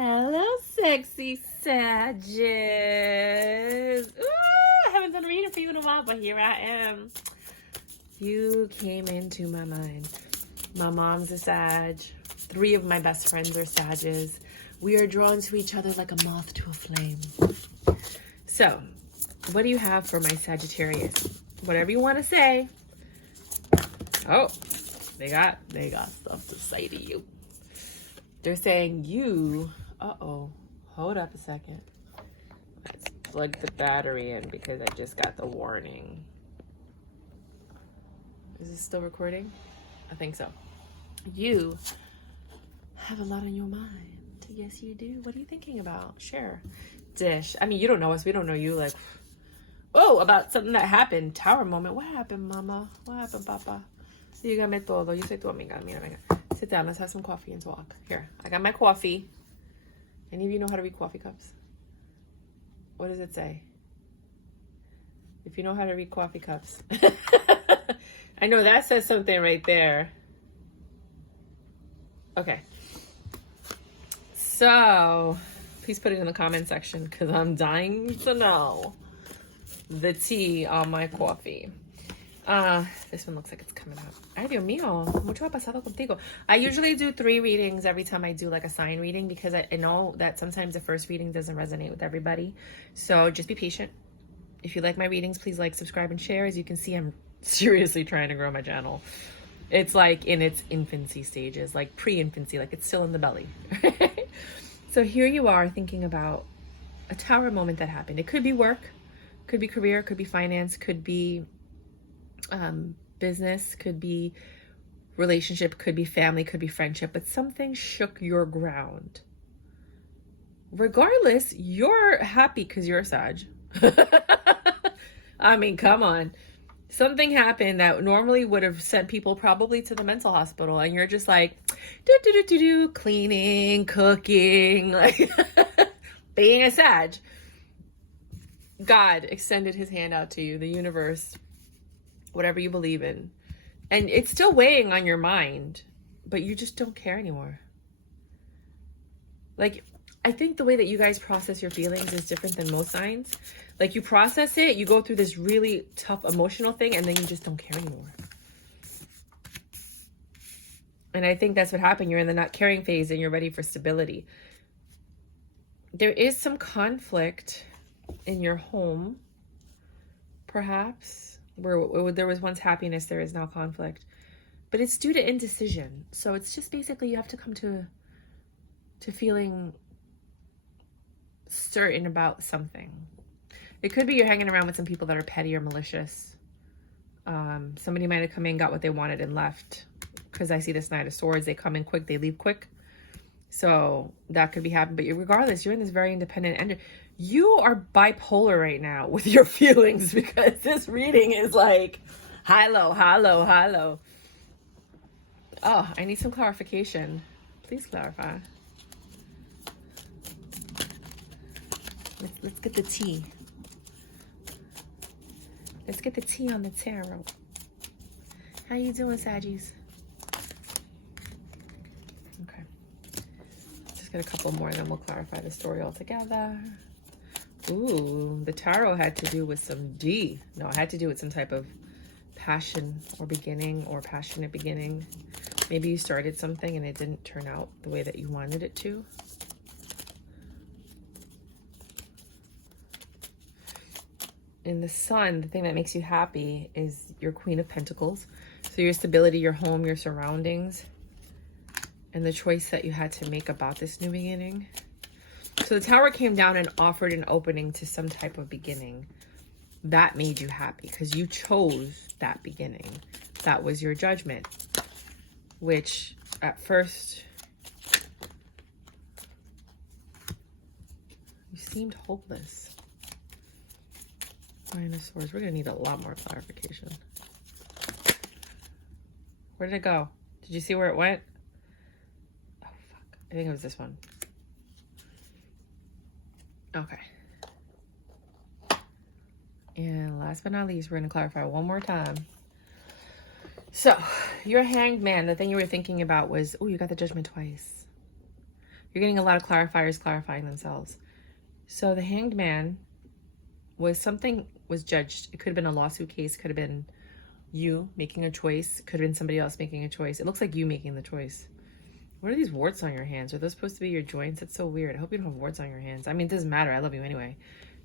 Hello, sexy Saggies. Ooh, I haven't done a reading for you in a while, but here I am. You came into my mind. My mom's a Sag. 3 of my best friends are Saggies. We are drawn to each other like a moth to a flame. So, what do you have for my Sagittarius? Whatever you want to say. Oh, they got stuff to say to you. They're saying you, hold up a second. Let's plug the battery in because I just got the warning. Is this still recording? I think so. You have a lot on your mind. Yes, you do. What are you thinking about? Share. Dish. I mean, you don't know us. We don't know you. Like, oh, about something that happened. Tower moment. What happened, mama? What happened, papa? Dígame todo. Yo soy tu amiga. Mira, venga. Sit down. Let's have some coffee and talk. Here, I got my coffee. Any of you know how to read coffee cups? What does it say? If you know how to read coffee cups. I know that says something right there. Okay. So, please put it in the comment section because I'm dying to know the tea on my coffee. This one looks like it's coming out. Ay, Dios mío, mucho ha pasado contigo. I usually do 3 readings every time I do like a sign reading because I know that sometimes the first reading doesn't resonate with everybody. So just be patient. If you like my readings, please like, subscribe, and share. As you can see, I'm seriously trying to grow my channel. It's like in its infancy stages, like pre-infancy, like it's still in the belly. So here you are thinking about a tower moment that happened. It could be work, could be career, could be finance, could be business, could be relationship, could be family, could be friendship, but something shook your ground. Regardless, you're happy because you're a Sag. I mean, come on. Something happened that normally would have sent people probably to the mental hospital, and you're just like, cleaning, cooking, like being a Sag. God extended his hand out to you, the universe, whatever you believe in. And it's still weighing on your mind, but you just don't care anymore. Like, I think the way that you guys process your feelings is different than most signs. Like, you process it, you go through this really tough emotional thing, and then you just don't care anymore. And I think that's what happened. You're in the not caring phase and you're ready for stability. There is some conflict in your home, perhaps. Where there was once happiness, there is now conflict. But it's due to indecision. So it's just basically you have to come to feeling certain about something. It could be you're hanging around with some people that are petty or malicious. Somebody might have come in, got what they wanted, and left. Because I see this Knight of Swords. They come in quick, they leave quick. So that could be happening. But regardless, you're in this very independent energy. You are bipolar right now with your feelings because this reading is like high, low, high, low, high, low. Oh, I need some clarification. Please clarify. Let's get the tea. Let's get the tea on the tarot. How you doing, Saggies? Okay. Just get a couple more and then we'll clarify the story altogether. Ooh, the tarot had to do with some D. No, it had to do with some type of passion or beginning or passionate beginning. Maybe you started something and it didn't turn out the way that you wanted it to. In the Sun, the thing that makes you happy is your Queen of Pentacles. So your stability, your home, your surroundings, and the choice that you had to make about this new beginning. So the Tower came down and offered an opening to some type of beginning. That made you happy because you chose that beginning. That was your judgment, which at first you seemed hopeless. Nine of Swords. We're going to need a lot more clarification. Where did it go? Did you see where it went? Oh, fuck. I think it was this one. Okay. And last but not least, we're going to clarify one more time. So, your Hanged Man, the thing you were thinking about was, oh, you got the Judgment twice. You're getting a lot of clarifiers clarifying themselves. So the Hanged Man was something was judged. It could have been a lawsuit case. Could have been you making a choice. Could have been somebody else making a choice. It looks like you making the choice. What are these warts on your hands? Are those supposed to be your joints? That's so weird. I hope you don't have warts on your hands. I mean, it doesn't matter. I love you anyway.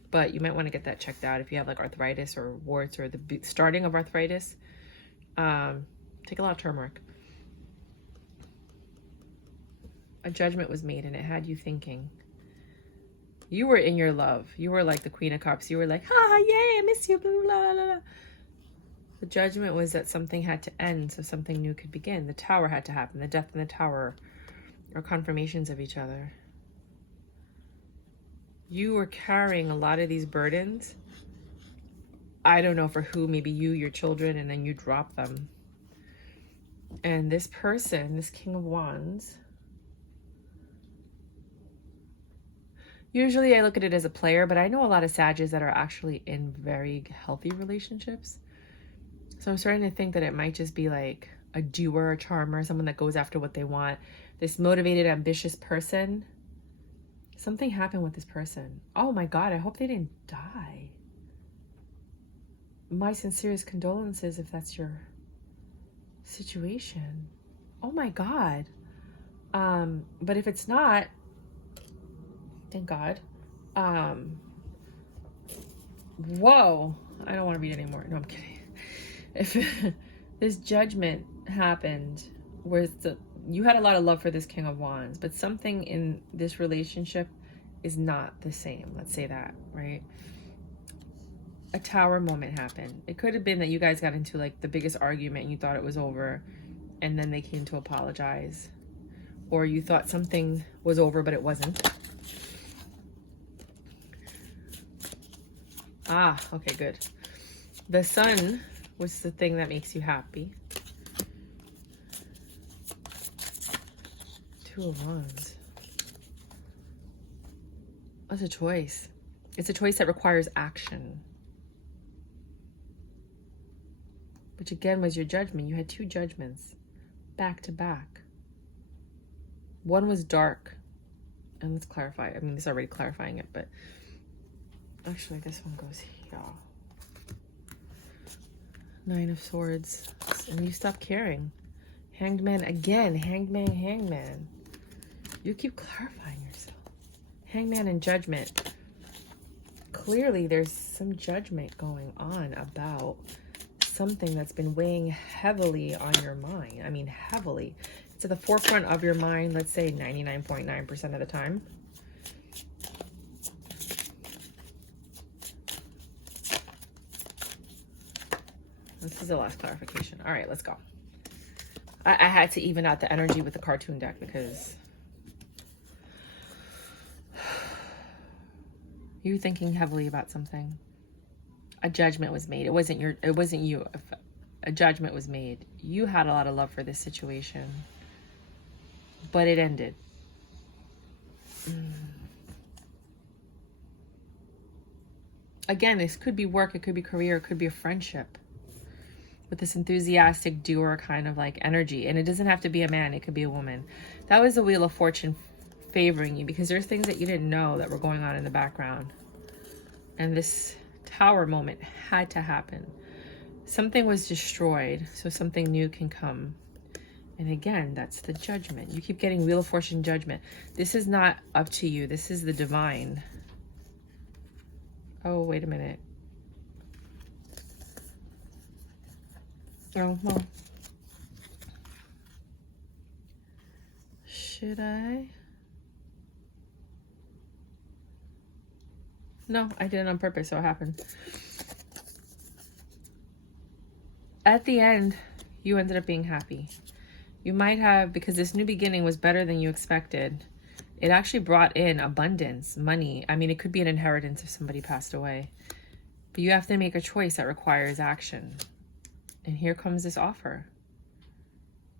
But you might want to get that checked out if you have like arthritis or warts or the starting of arthritis. Take a lot of turmeric. A judgment was made and it had you thinking. You were in your love. You were like the Queen of Cups. You were like, ha, yay, I miss you, blah, blah, blah, blah. The judgment was that something had to end so something new could begin. The Tower had to happen. The Death and the Tower are confirmations of each other. You were carrying a lot of these burdens. I don't know for who, maybe you, your children, and then you drop them. And this person, this King of Wands, usually I look at it as a player, but I know a lot of Saggies that are actually in very healthy relationships. So I'm starting to think that it might just be like a doer, a charmer, someone that goes after what they want. This motivated, ambitious person. Something happened with this person. Oh my God, I hope they didn't die. My sincerest condolences if that's your situation. Oh my God. But if it's not, thank God. Whoa. I don't want to read anymore. No, I'm kidding. If this judgment happened where you had a lot of love for this King of Wands, but something in this relationship is not the same. Let's say that, right? A Tower moment happened. It could have been that you guys got into like the biggest argument and you thought it was over and then they came to apologize. Or you thought something was over, but it wasn't. Ah, okay, good. The Sun was the thing that makes you happy. Two of Wands. That's a choice. It's a choice that requires action. Which again was your judgment. You had two judgments back to back. One was dark. And let's clarify. I mean, this is already clarifying it, but actually this one goes here. Nine of Swords. And you stop caring. Hanged Man again. Hanged Man, Hanged Man. You keep clarifying yourself. Hanged Man and Judgment. Clearly there's some judgment going on about something that's been weighing heavily on your mind. I mean, heavily. It's at the forefront of your mind, let's say 99.9% of the time. This is the last clarification. All right, let's go. I had to even out the energy with the cartoon deck because you're thinking heavily about something. A judgment was made. It wasn't you. A judgment was made. You had a lot of love for this situation, but it ended. Again, this could be work, it could be career, it could be a friendship. With this enthusiastic doer kind of like energy. And it doesn't have to be a man, it could be a woman. That was the Wheel of Fortune favoring you because there's things that you didn't know that were going on in the background. And this Tower moment had to happen. Something was destroyed so something new can come. And again, that's the Judgment. You keep getting Wheel of Fortune Judgment. This is not up to you. This is the divine. Oh, wait a minute. Oh, well. Should I? No, I did it on purpose, so it happened. At the end, you ended up being happy. You might have, because this new beginning was better than you expected. It actually brought in abundance, money. I mean, it could be an inheritance if somebody passed away. But you have to make a choice that requires action. And here comes this offer.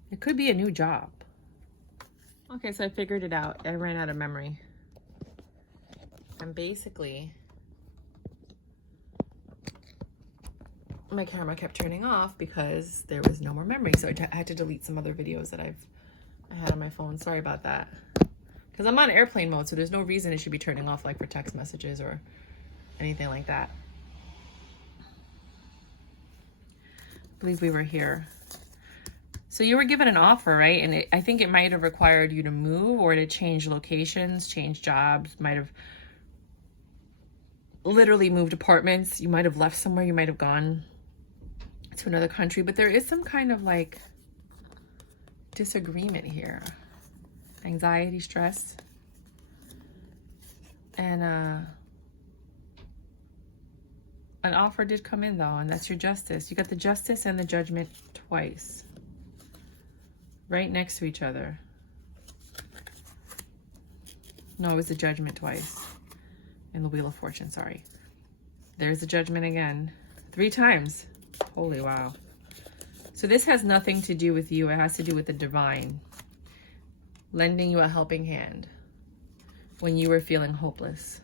It could be a new job. Okay, so I figured it out. I ran out of memory. And basically, my camera kept turning off because there was no more memory. So I had to delete some other videos that I had on my phone. Sorry about that. Because I'm on airplane mode, so there's no reason it should be turning off like for text messages or anything like that. I believe we were here. So you were given an offer, right? And I think it might have required you to move or to change locations, change jobs, might have literally moved apartments. You might have left somewhere. You might have gone to another country. But there is some kind of like disagreement here. Anxiety, stress. And an offer did come in though, and that's your Justice. You got the Justice and the Judgment twice. Right next to each other. No, it was the Judgment twice. And the Wheel of Fortune, sorry. There's the Judgment again. 3 times. Holy wow. So this has nothing to do with you. It has to do with the divine. Lending you a helping hand when you were feeling hopeless.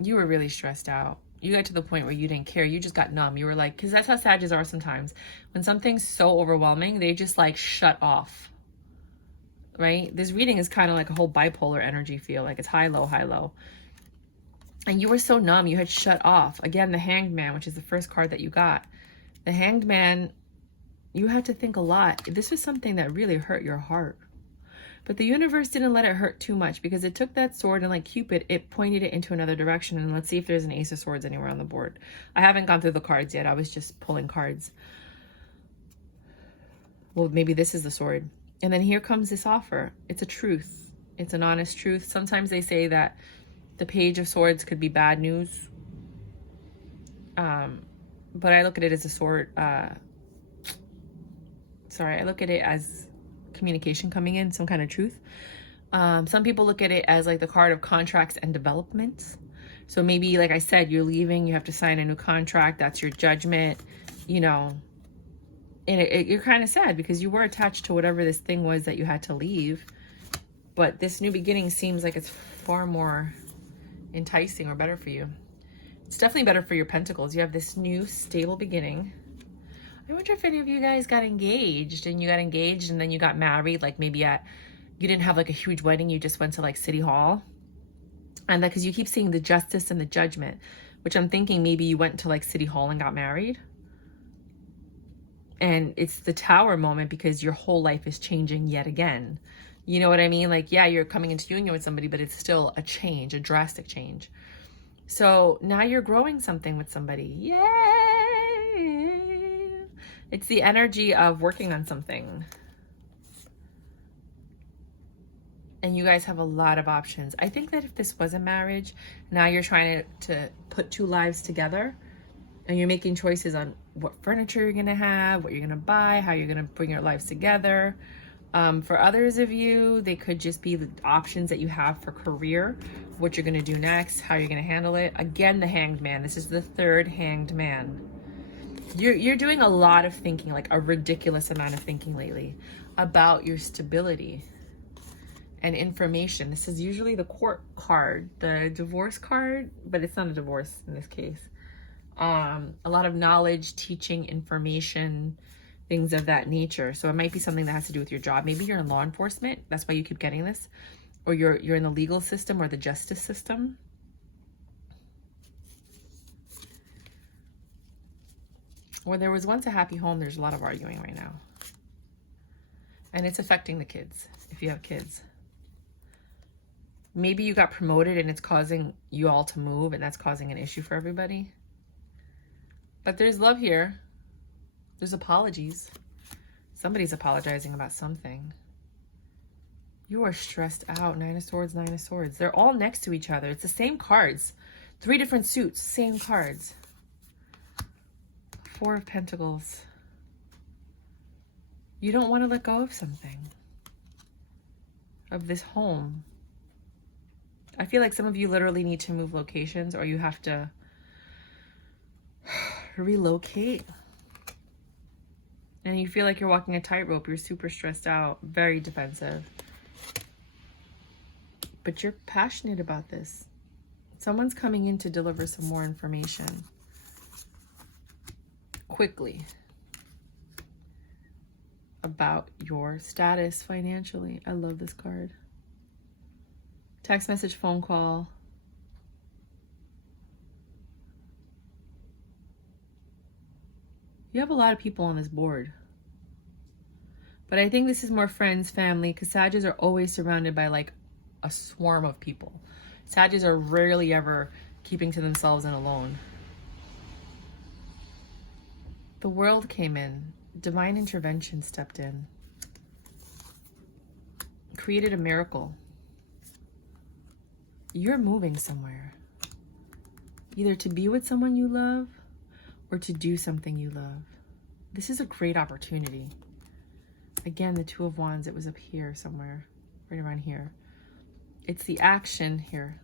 You were really stressed out. You got to the point where you didn't care. You just got numb. You were like, because that's how Saggies are sometimes. When something's so overwhelming, they just like shut off. Right? This reading is kind of like a whole bipolar energy feel. Like it's high, low, high, low. And you were so numb. You had shut off. Again, the Hanged Man, which is the first card that you got. The Hanged Man, you had to think a lot. This was something that really hurt your heart. But the universe didn't let it hurt too much because it took that sword and like Cupid, it pointed it into another direction. And let's see if there's an Ace of Swords anywhere on the board. I haven't gone through the cards yet. I was just pulling cards. Well, maybe this is the sword. And then here comes this offer. It's a truth. It's an honest truth. Sometimes they say that the Page of Swords could be bad news. But I look at it as a sword. I look at it as communication coming in, some kind of truth. Some people look at it as like the card of contracts and developments. So maybe, like I said, you're leaving, you have to sign a new contract. That's your Judgment, you know. And you're kind of sad because you were attached to whatever this thing was that you had to leave. But this new beginning seems like it's far more enticing or better for you. It's definitely better for your Pentacles. You have this new stable beginning. I wonder if any of you guys got engaged and then you got married, like maybe you didn't have like a huge wedding, you just went to like City Hall. And that because you keep seeing the Justice and the Judgment, which I'm thinking maybe you went to like City Hall and got married. And it's the Tower moment because your whole life is changing yet again. You know what I mean? Like, yeah, you're coming into union with somebody, but it's still a change, a drastic change. So now you're growing something with somebody. Yay! It's the energy of working on something. And you guys have a lot of options. I think that if this was a marriage, now you're trying to put 2 lives together and you're making choices on what furniture you're going to have, what you're going to buy, how you're going to bring your lives together. For others of you, they could just be the options that you have for career, what you're going to do next, how you're going to handle it. Again, the Hanged Man. This is the 3rd Hanged Man. You're doing a lot of thinking, like a ridiculous amount of thinking lately about your stability and information. This is usually the Court card, the Divorce card, but it's not a divorce in this case. A lot of knowledge, teaching, information, things of that nature. So it might be something that has to do with your job. Maybe you're in law enforcement. That's why you keep getting this. Or you're in the legal system or the justice system. Where there was once a happy home, there's a lot of arguing right now. And it's affecting the kids, if you have kids. Maybe you got promoted and it's causing you all to move and that's causing an issue for everybody. But there's love here. There's apologies. Somebody's apologizing about something. You are stressed out. 9 of Swords, 9 of Swords. They're all next to each other. It's the same cards. 3 different suits, same cards. 4 of Pentacles. You don't want to let go of something. Of this home. I feel like some of you literally need to move locations or you have to relocate. And you feel like you're walking a tightrope. You're super stressed out, very defensive. But you're passionate about this. Someone's coming in to deliver some more information. Quickly. about your status financially. I love this card. Text message, phone call. You have a lot of people on this board. But I think this is more friends, family, because Saggies are always surrounded by like a swarm of people. Saggies are rarely ever keeping to themselves and alone. The world came in. Divine intervention stepped in. Created a miracle. You're moving somewhere. Either to be with someone you love or to do something you love. This is a great opportunity. Again, the Two of Wands, it was up here somewhere, right around here. It's the action here,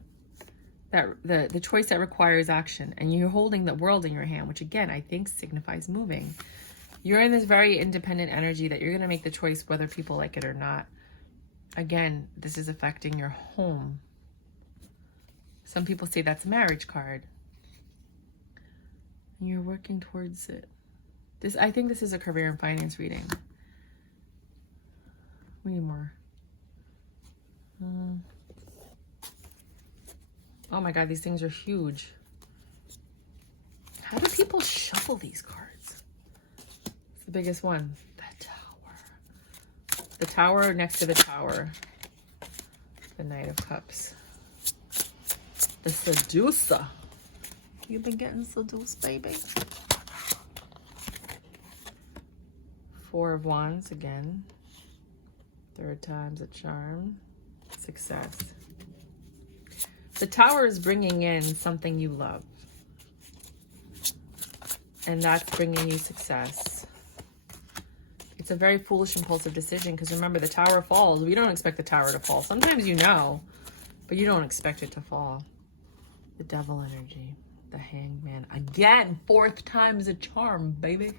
that the choice that requires action, and you're holding the world in your hand, which again, I think signifies moving. You're in this very independent energy that you're going to make the choice whether people like it or not. Again, this is affecting your home. Some people say that's a marriage card. And you're working towards it. I think this is a career and finance reading. We need more. Oh my God, these things are huge. How do people shuffle these cards? It's the biggest one. The Tower. The Tower next to the Tower. The Knight of Cups. The Seducer. You've been getting seduced, baby. Four of Wands again. Third time's a charm. Success. The Tower is bringing in something you love. And that's bringing you success. It's a very foolish, impulsive decision because remember, the Tower falls. We don't expect the Tower to fall. Sometimes you know, but you don't expect it to fall. The Devil energy. The Hangman. Again, fourth time's a charm, baby.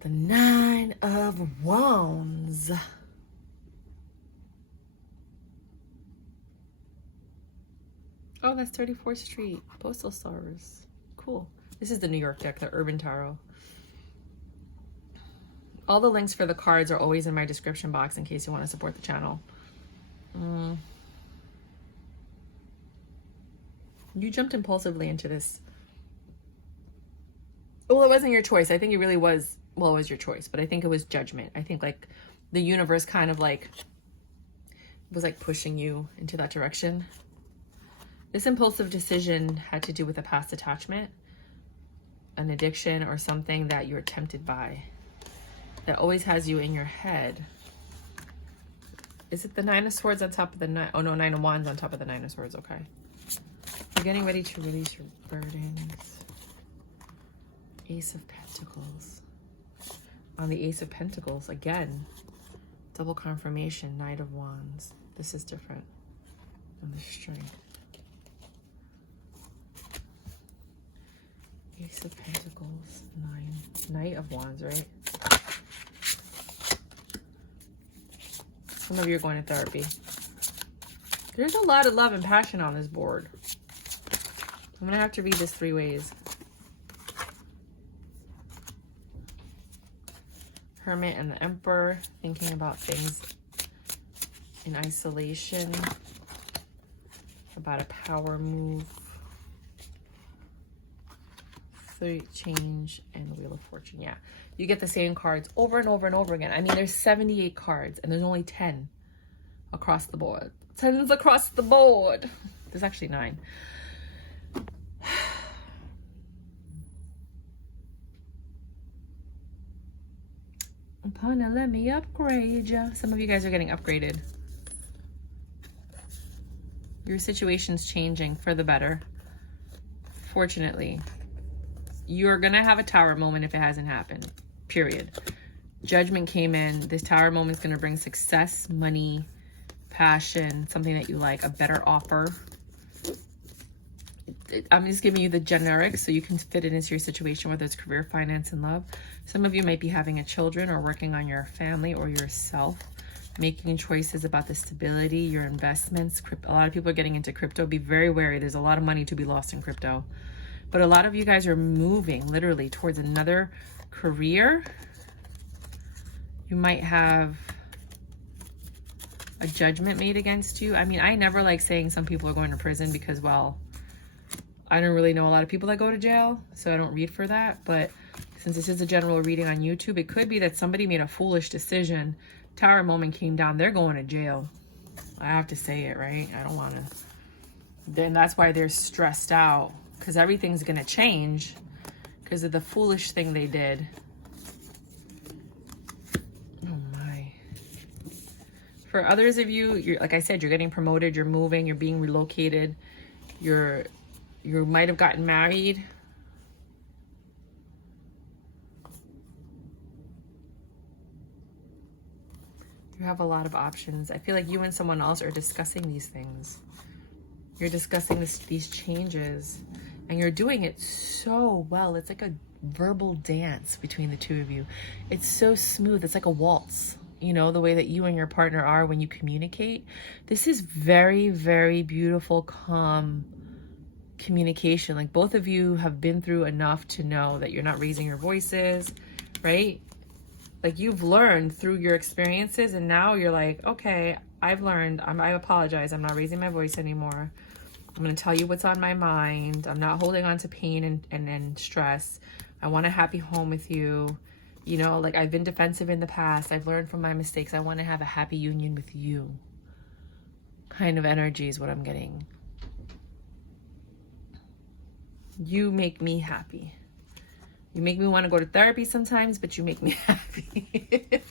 The Nine of Wands. Oh, that's 34th Street. Postal Stars. Cool. This is the New York deck, the Urban Tarot. All the links for the cards are always in my description box in case you want to support the channel. You jumped impulsively into this. Well, it wasn't your choice. I think it really was. Well, it was your choice, but I think it was judgment. I think like the universe kind of like was like pushing you into that direction. This impulsive decision had to do with a past attachment, an addiction, or something that you're tempted by that always has you in your head. Is it the Nine of Swords on top of the Nine? Oh no, Nine of Wands on top of the Nine of Swords. Okay. You're getting ready to release your burdens. Ace of Pentacles. On the Ace of Pentacles, again, double confirmation, Knight of Wands. This is different. And the Strength. Ace of Pentacles, 9. Knight of Wands, right? Some of you are going to therapy. There's a lot of love and passion on this board. I'm going to have to read this 3 ways. Hermit and the Emperor, thinking about things in isolation, about a power move, 3 change, and the Wheel of Fortune. Yeah, you get the same cards over and over and over again. I mean, there's 78 cards and there's only 10 across the board. 10's across the board. There's actually 9. Partner, let me upgrade you. Some of you guys are getting upgraded. Your situation's changing for the better. Fortunately, you're gonna have a Tower moment if it hasn't happened. Period. Judgment came in. This Tower moment's gonna bring success, money, passion, something that you like, a better offer. I'm just giving you the generic so you can fit it into your situation, whether it's career, finance, and love. Some of you might be having a children or working on your family or yourself, making choices about the stability, your investments. A lot of people are getting into crypto. Be very wary. There's a lot of money to be lost in crypto. But a lot of you guys are moving literally towards another career You might have a judgment made against you. I mean, I never like saying some people are going to prison because, well, I don't really know a lot of people that go to jail, so I don't read for that. But since this is a general reading on YouTube, it could be that somebody made a foolish decision. Tower moment came down. They're going to jail. I have to say it, right? I don't want to. Then that's why they're stressed out, because everything's going to change because of the foolish thing they did. Oh my. For others of you, you're, like I said, you're getting promoted, you're moving, you're being relocated, you might have gotten married. You have a lot of options. I feel like you and someone else are discussing these things. You're discussing these changes, and you're doing it so well. It's like a verbal dance between the two of you. It's so smooth. It's like a waltz, you know, the way that you and your partner are when you communicate. This is very, very beautiful, calm communication. Like both of you have been through enough to know that you're not raising your voices, right? Like you've learned through your experiences, and now you're like, okay, I've learned. I apologize. I'm not raising my voice anymore. I'm going to tell you what's on my mind. I'm not holding on to pain and stress. I want a happy home with you. You know, like I've been defensive in the past. I've learned from my mistakes. I want to have a happy union with you. Kind of energy is what I'm getting. You make me happy. You make me want to go to therapy sometimes, but you make me happy.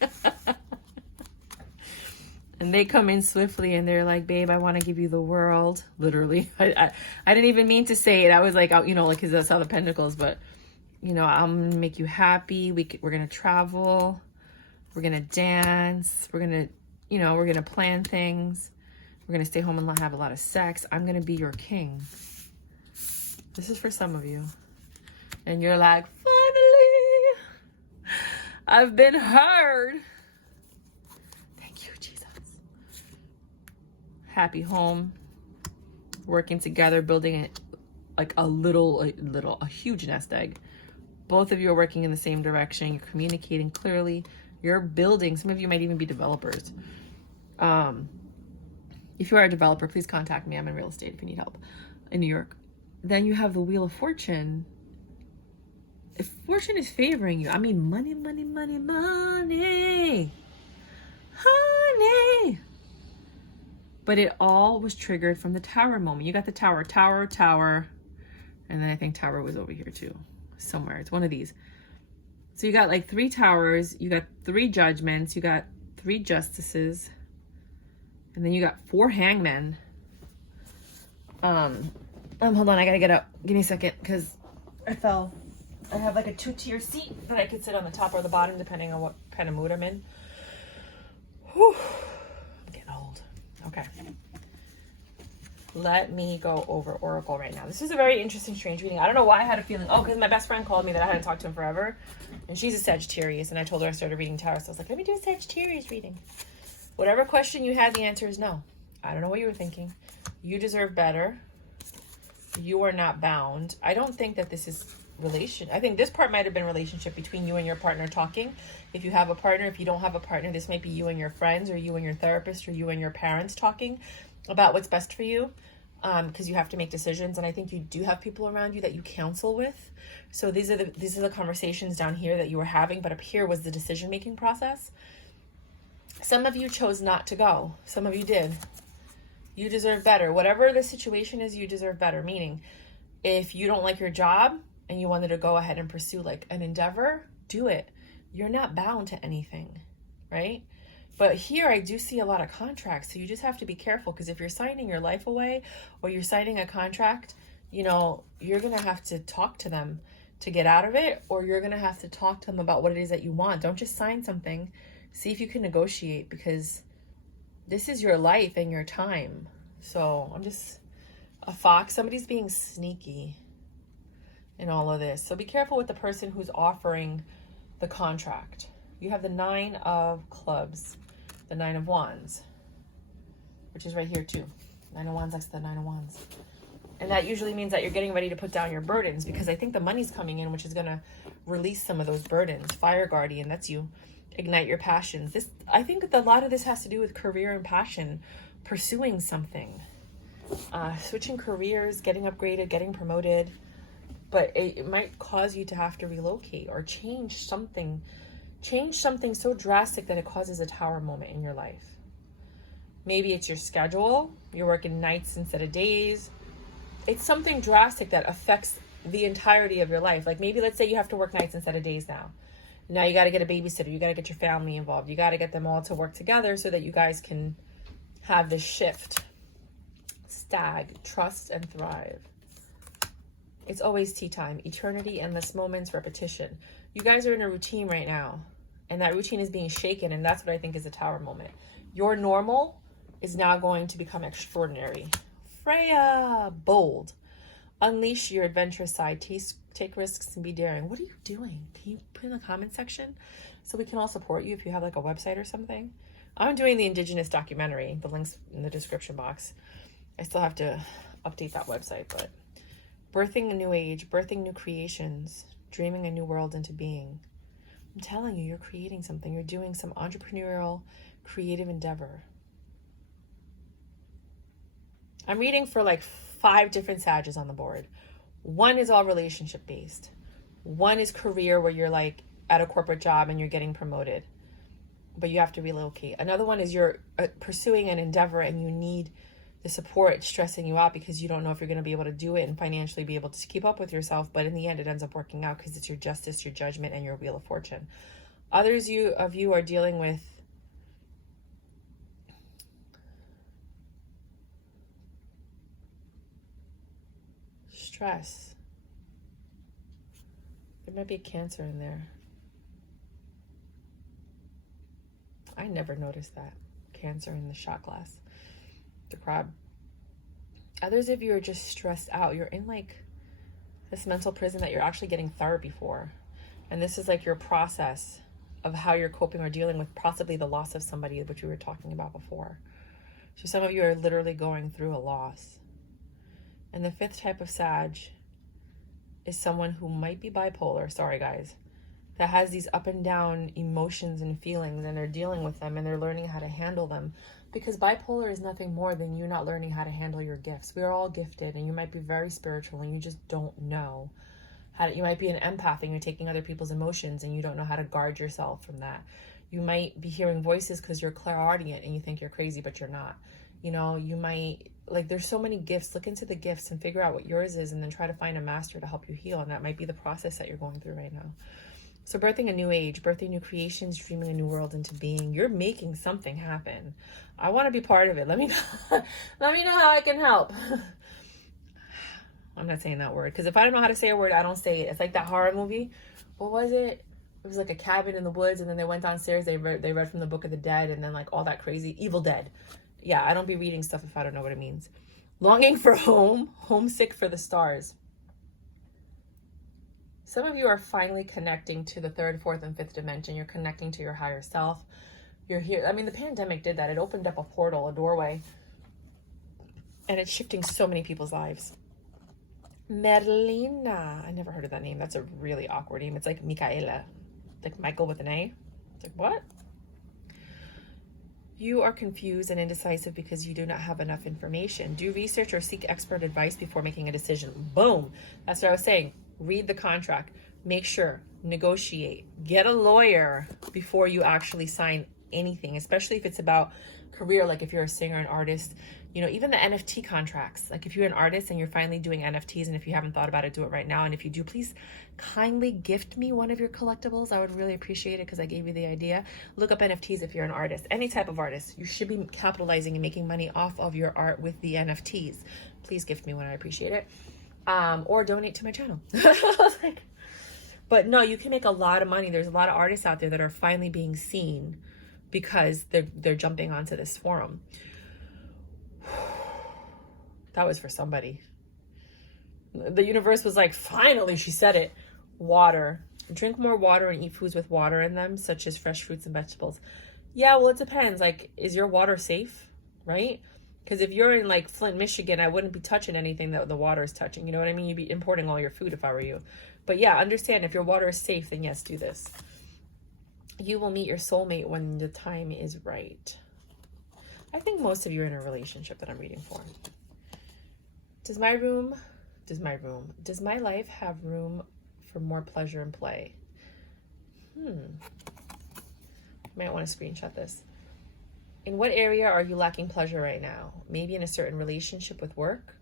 And they come in swiftly and they're like, babe, I want to give you the world. Literally. I didn't even mean to say it. I was like, you know, like, because that's how the Pentacles, but, you know, I'm going to make you happy. We're going to travel. We're going to dance. We're going to, you know, we're going to plan things. We're going to stay home and have a lot of sex. I'm going to be your king. This is for some of you. And you're like, finally, I've been heard. Thank you, Jesus. Happy home, working together, building it like a huge nest egg. Both of you are working in the same direction. You're communicating clearly. You're building. Some of you might even be developers. If you are a developer, please contact me. I'm in real estate if you need help in New York. Then you have the Wheel of Fortune. If fortune is favoring you, I mean money, money, money, money, honey. But it all was triggered from the Tower moment. You got the Tower, Tower, Tower. And then I think Tower was over here too. Somewhere. It's one of these. So you got like 3 towers. You got 3 judgments. You got 3 justices. And then you got 4 hangmen. Hold on. I gotta get up. Give me a second because I fell. I have like a 2-tier seat that I could sit on the top or the bottom depending on what kind of mood I'm in. Whew. I'm getting old. Okay. Let me go over Oracle right now. This is a very interesting, strange reading. I don't know why I had a feeling. Oh, because my best friend called me that I hadn't talked to him forever. And she's a Sagittarius. And I told her I started reading Tower. So I was like, let me do a Sagittarius reading. Whatever question you had, the answer is no. I don't know what you were thinking. You deserve better. You are not bound. I don't think that this is I think this part might have been relationship between you and your partner talking. If you have a partner, if you don't have a partner, this might be you and your friends or you and your therapist or you and your parents talking about what's best for you, because you have to make decisions. And I think you do have people around you that you counsel with. So these are the conversations down here that you were having, but up here was the decision-making process. Some of you chose not to go. Some of you did. You deserve better. Whatever the situation is, you deserve better. Meaning, if you don't like your job, and you wanted to go ahead and pursue like an endeavor, do it. You're not bound to anything, right? But here I do see a lot of contracts. So you just have to be careful, because if you're signing your life away or you're signing a contract, you know, you're going to have to talk to them to get out of it, or you're going to have to talk to them about what it is that you want. Don't just sign something. See if you can negotiate, because this is your life and your time. So I'm just a fox. Somebody's being sneaky in all of this. So be careful with the person who's offering the contract. You have the 9 of Clubs, the 9 of Wands, which is right here too. 9 of Wands, that's the 9 of Wands. And that usually means that you're getting ready to put down your burdens, because I think the money's coming in, which is going to release some of those burdens. Fire Guardian, that's you. ignite your passions. I think that a lot of this has to do with career and passion, pursuing something, switching careers, getting upgraded, getting promoted. But it might cause you to have to relocate or change something so drastic that it causes a tower moment in your life. Maybe it's your schedule. You're working nights instead of days. It's something drastic that affects the entirety of your life. Like maybe let's say you have to work nights instead of days now. Now you got to get a babysitter. You got to get your family involved. You got to get them all to work together so that you guys can have this shift. Stag, trust and thrive. It's always tea time. Eternity, endless moments, repetition. You guys are in a routine right now. And that routine is being shaken. And that's what I think is a tower moment. Your normal is now going to become extraordinary. Freya, bold. Unleash your adventurous side. Take risks and be daring. What are you doing? Can you put in the comment section so we can all support you if you have like a website or something? I'm doing the Indigenous documentary. The link's in the description box. I still have to update that website, but birthing a new age, birthing new creations, dreaming a new world into being. I'm telling you, you're creating something. You're doing some entrepreneurial, creative endeavor. I'm reading for like 5 different Saggies on the board. One is all relationship based. One is career where you're like at a corporate job and you're getting promoted, but you have to relocate. Another one is you're pursuing an endeavor and you need the support stressing you out because you don't know if you're going to be able to do it and financially be able to keep up with yourself. But in the end, it ends up working out because it's your justice, your judgment, and your wheel of fortune. Others of you are dealing with stress. There might be a Cancer in there. I never noticed that. Cancer in the shot glass. The crab. Others of you are just stressed out. You're in like this mental prison that you're actually getting therapy for. And this is like your process of how you're coping or dealing with possibly the loss of somebody, which we were talking about before. So some of you are literally going through a loss. And the 5th type of Sag is someone who might be bipolar. Sorry, guys. That has these up and down emotions and feelings, and they're dealing with them and they're learning how to handle them. Because bipolar is nothing more than you not learning how to handle your gifts. We are all gifted, and you might be very spiritual and you just don't know how to. You might be an empath and you're taking other people's emotions and you don't know how to guard yourself from that. You might be hearing voices because you're clairaudient and you think you're crazy, but you're not. You know, you might, like, there's so many gifts. Look into the gifts and figure out what yours is and then try to find a master to help you heal. And that might be the process that you're going through right now. So birthing a new age, birthing new creations, dreaming a new world into being. You're making something happen. I want to be part of it. Let me know. Let me know how I can help. I'm not saying that word because if I don't know how to say a word, I don't say it. It's like that horror movie. What was it? It was like a cabin in the woods, and then they went downstairs. They read from the Book of the Dead, and then like all that crazy Evil Dead. Yeah, I don't be reading stuff if I don't know what it means. Longing for home, homesick for the stars. Some of you are finally connecting to the 3rd, 4th, and 5th dimension. You're connecting to your higher self. You're here. I mean, the pandemic did that. It opened up a portal, a doorway. And it's shifting so many people's lives. Merlina. I never heard of that name. That's a really awkward name. It's like Michaela. Like Michael with an A. It's like, what? You are confused and indecisive because you do not have enough information. Do research or seek expert advice before making a decision. Boom. That's what I was saying. Read the contract. Make sure. Negotiate. Get a lawyer before you actually sign anything, especially if it's about career, like if you're a singer, an artist, you know, even the NFT contracts. Like if you're an artist and you're finally doing NFTs, and if you haven't thought about it, do it right now. And if you do, please kindly gift me one of your collectibles. I would really appreciate it because I gave you the idea. Look up NFTs if you're an artist, any type of artist. You should be capitalizing and making money off of your art with the NFTs. Please gift me one. I appreciate it. Or donate to my channel. But no, you can make a lot of money. There's a lot of artists out there that are finally being seen because they're jumping onto this forum. That was for somebody. The universe was like, finally, she said it. Water. Drink more water and eat foods with water in them, such as fresh fruits and vegetables. Yeah, well, it depends. Like, is your water safe? Right? Because if you're in like Flint, Michigan, I wouldn't be touching anything that the water is touching. You know what I mean? You'd be importing all your food if I were you. But yeah, understand if your water is safe, then yes, do this. You will meet your soulmate when the time is right. I think most of you are in a relationship that I'm reading for. Does my life have room for more pleasure and play? Might want to screenshot this. In what area are you lacking pleasure right now? Maybe in a certain relationship with work.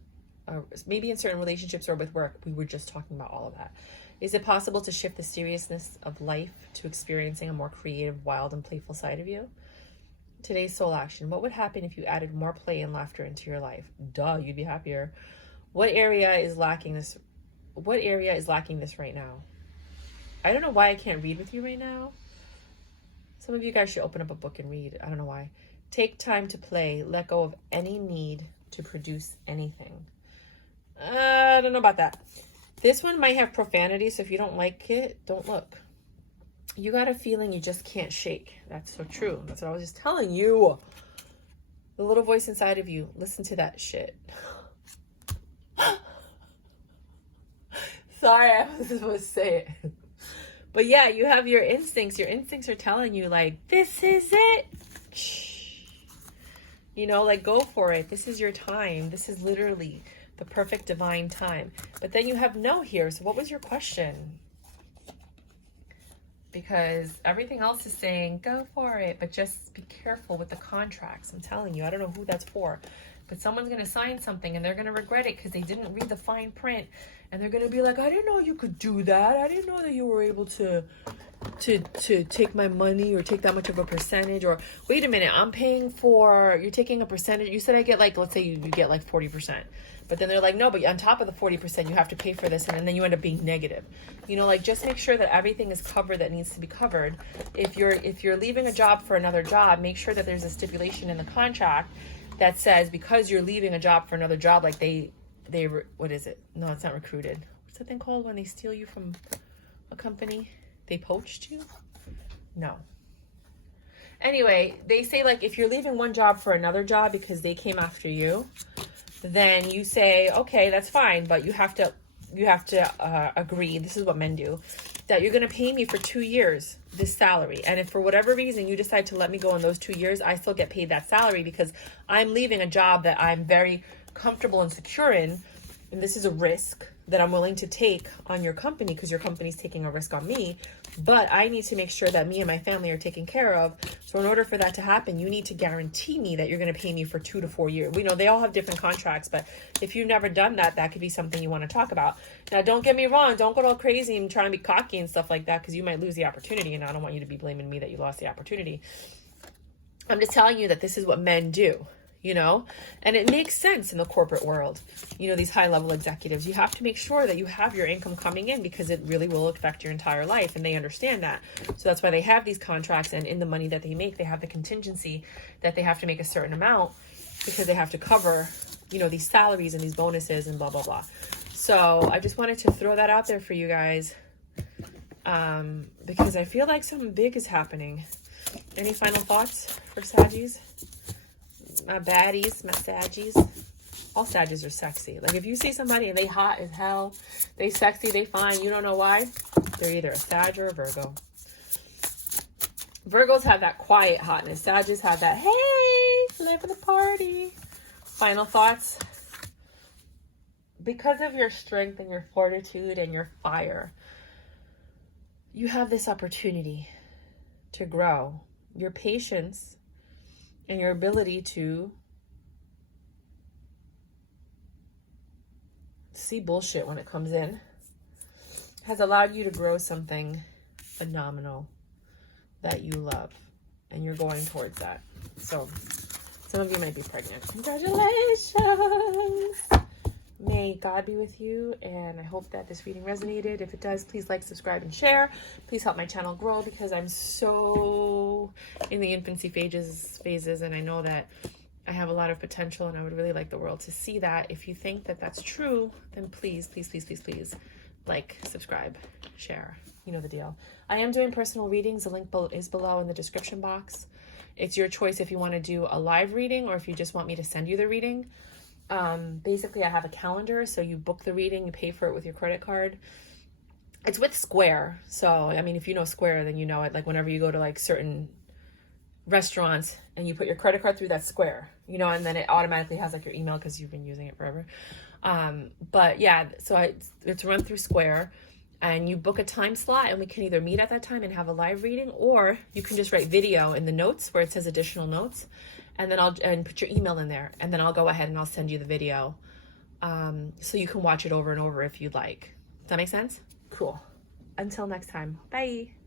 Maybe in certain relationships or with work. We were just talking about all of that. Is it possible to shift the seriousness of life to experiencing a more creative, wild, and playful side of you? Today's soul action. What would happen if you added more play and laughter into your life? Duh, you'd be happier. What area is lacking this? What area is lacking this right now? I don't know why I can't read with you right now. Some of you guys should open up a book and read. I don't know why. Take time to play. Let go of any need to produce anything. I don't know about that. This one might have profanity, so if you don't like it, don't look. You got a feeling you just can't shake. That's so true. That's what I was just telling you. The little voice inside of you, listen to that shit. Sorry, I wasn't supposed to say it. But yeah, you have your instincts. Your instincts are telling you, like, this is it. You know, like, go for it. This is your time. This is literally the perfect divine time. But then you have no here. So what was your question? Because everything else is saying, go for it. But just be careful with the contracts. I'm telling you, I don't know who that's for. But someone's going to sign something and they're going to regret it because they didn't read the fine print. And they're going to be like, I didn't know you could do that. I didn't know that you were able to take my money or take that much of a percentage. Or wait a minute, I'm paying for, you're taking a percentage. You said I get like, let's say you get like 40%. But then they're like, no, but on top of the 40%, you have to pay for this. And then you end up being negative. You know, like, just make sure that everything is covered that needs to be covered. If you're leaving a job for another job, make sure that there's a stipulation in the contract that says, because you're leaving a job for another job, like they what is it? No, it's not recruited. What's that thing called when they steal you from a company? They poached you? No. Anyway, they say, like, if you're leaving one job for another job because they came after you, then you say, okay, that's fine, but you have to agree, this is what men do, that you're going to pay me for 2 years this salary. And if for whatever reason you decide to let me go in those 2 years, I still get paid that salary because I'm leaving a job that I'm very comfortable and secure in. And this is a risk that I'm willing to take on your company because your company's taking a risk on me. But I need to make sure that me and my family are taken care of. So in order for that to happen, you need to guarantee me that you're going to pay me for 2 to 4 years. We know they all have different contracts, but if you've never done that, that could be something you want to talk about. Now, don't get me wrong. Don't go all crazy and try and be cocky and stuff like that because you might lose the opportunity. And I don't want you to be blaming me that you lost the opportunity. I'm just telling you that this is what men do. You know, and it makes sense in the corporate world. You know, these high level executives, you have to make sure that you have your income coming in because it really will affect your entire life. And they understand that. So that's why they have these contracts. And in the money that they make, they have the contingency that they have to make a certain amount because they have to cover, you know, these salaries and these bonuses and blah, blah, blah. So I just wanted to throw that out there for you guys because I feel like something big is happening. Any final thoughts for Saggies? My baddies, my Saggies. All Saggies are sexy. Like, if you see somebody and they hot as hell, they sexy, they fine, you don't know why, they're either a Sag or a Virgo. Virgos have that quiet hotness. Saggies have that, hey, live in the party. Final thoughts. Because of your strength and your fortitude and your fire, you have this opportunity to grow. Your patience and your ability to see bullshit when it comes in has allowed you to grow something phenomenal that you love. And you're going towards that. So some of you might be pregnant. Congratulations! May God be with you, and I hope that this reading resonated. If it does, please like, subscribe, and share. Please help my channel grow because I'm so in the infancy phases, and I know that I have a lot of potential, and I would really like the world to see that. If you think that that's true, then please, please, please, please, please like, subscribe, share. You know the deal. I am doing personal readings. The link is below in the description box. It's your choice if you want to do a live reading or if you just want me to send you the reading. Basically, I have a calendar, so you book the reading, you pay for it with your credit card, It's with Square. So, I mean, if you know Square, then you know it. Like whenever you go to like certain restaurants and you put your credit card through that Square, you know, and then it automatically has like your email because you've been using it forever. But yeah, so it's run through Square, and you book a time slot, and we can either meet at that time and have a live reading, or you can just write video in the notes where it says additional notes, and then and put your email in there, and then I'll go ahead and I'll send you the video, so you can watch it over and over if you'd like. Does that make sense? Cool. Until next time. Bye.